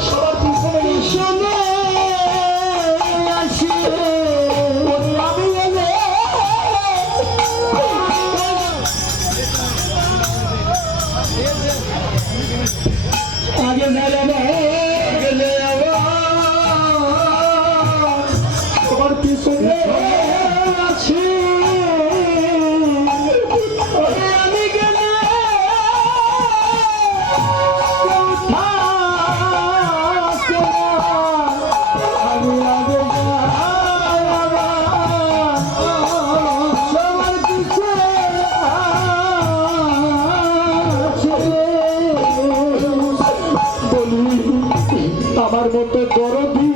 সবার পিছনে পিছনে আসি আমি এলে আগে গেলে সবার পিছনে আছি আমি গেলে আমার মতো দরদি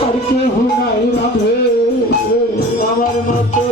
আর কেউ নাই রাধে আমার মতো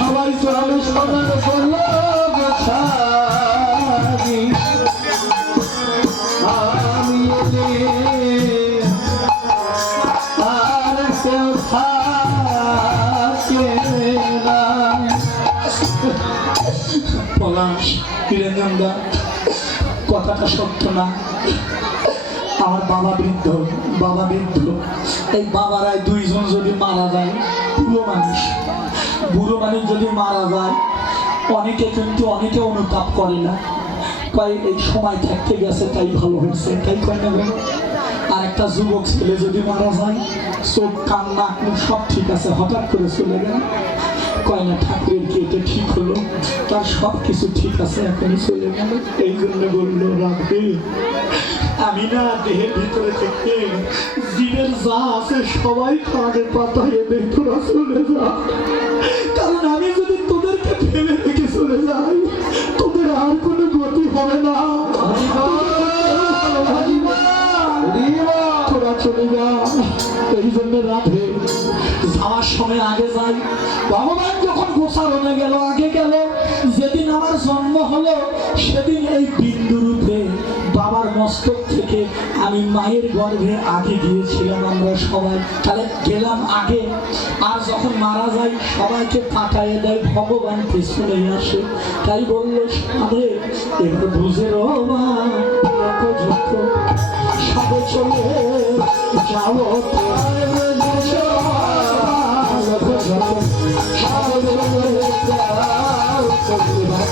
সবাই চলে সবার বললো আমি আর কেউ থাকে না পলাশ বীরেন্দ্র কথাটা সত্য না আমার বাবা বৃদ্ধ এই বাবারাই দুইজন যদি মারা যায় বুড়ো মানুষ যদি মারা যায় অনেকে অনুতাপ করে না কয় এই সময় থাকতে গেছে তাই ভালো হয়েছে তাই কয় না আর একটা যুবক ছেলে যদি মারা যায় চোখ কান নাক মুখ সব ঠিক আছে হঠাৎ করে চলে গেল কয় না ঠাকুরের কি এটা ঠিক হলো তার সব কিছু ঠিক আছে এখনই চলে গেল এই জন্য বললো রাখবে আমি না দেহের ভিতরে থেকে জীবের যা আছে সবাই কানে পাতায় তোরা চলে যা কারণ আমি যদি তোদেরকে ফেলে রেখে চলে যাই তোদের আর কোনো গতি হবে না তোরা চলে যা এই জন্য রাধে যাওয়ার সময় আগে যাই ভগবান যখন গোসারণে গেল আগে গেল যেদিন আমার জন্ম হলো সেদিন এই বিন্দু রূপে বাবার মস্তক থেকে আমি মায়ের গর্ভে আগে গিয়েছিলাম আমরা সবাই তাহলে গেলাম আগে আর যখন মারা যায় সবাইকে পাঠাইয়ে দেয় ভগবান পেছনে আসে তাই বললো সাধে এবার বুঝে রবা সবে চলে যাও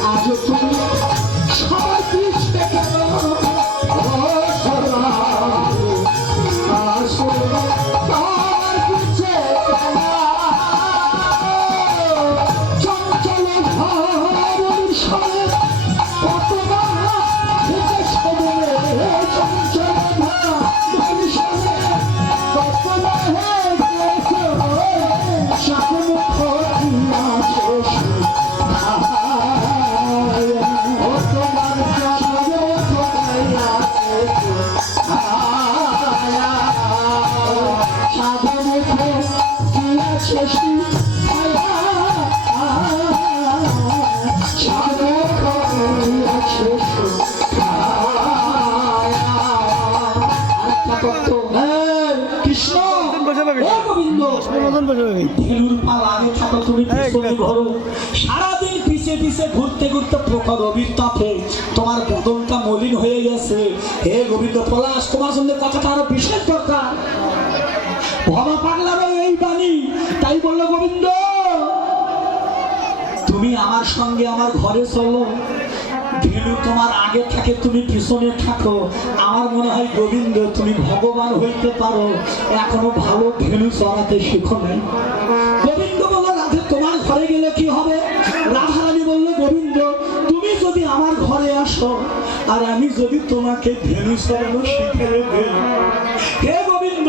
আজ তুমি সবাই কৃষ্ণে কেন সারাদিন পিছে পিছে ঘুরতে ঘুরতে প্রখর রবির তাপে তোমার বদনটা মলিন হয়ে গেছে হে গোবিন্দ পলাশ তোমার সঙ্গে কথাটা আরো বিশেষ দরকার ভবা পাগলার এই বাণী তাই বললো গোবিন্দ তুমি আমার সঙ্গে আমার ঘরে চলো ধেনু তোমার আগে থাকে তুমি পিছনে থাকো আমার মনে হয় গোবিন্দ তুমি ভগবান হইতে পারো এখনো ভালো ধেনু চড়াতে শিখো নাই গোবিন্দ বলল রাধে তোমার ঘরে গেলে কি হবে রাধারানী বললো গোবিন্দ তুমি যদি আমার ঘরে আসো আর আমি যদি তোমাকে ধেনু চড়ানো শিখে দেই হে গোবিন্দ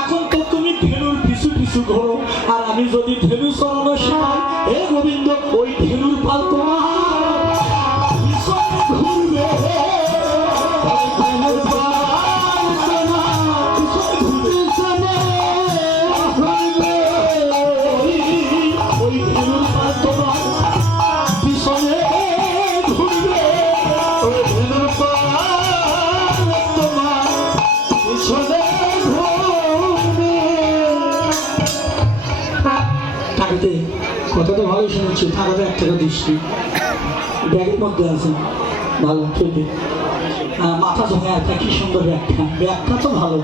এখন তো তুমি ধেনুর পিছু পিছু একটু ঘোরো, আর আমি যদি ধেনু চড়ানো শেখাই, হে গোবিন্দ, ওই ধেনুর পাল তোমার পিছনে ঘুরবে। ধেনুর পাল তোমার পিছনে ঘুরবে। ওই ধেনুর পাল তোমার পিছনে ঘুরবে। ওই ধেনুর পাল তোমার পিছনে ঘুরবে। টাকাতে কথা তো ভালোই শুনেছি, টাকাতে 1 টাকা দিচ্ছি, ব্যাগের মধ্যে আছে, ভালো চলবে। মাথা ঝোঁকা একটা কি সুন্দর ব্যাখ্যা, ব্যাখ্যা তো ভালো।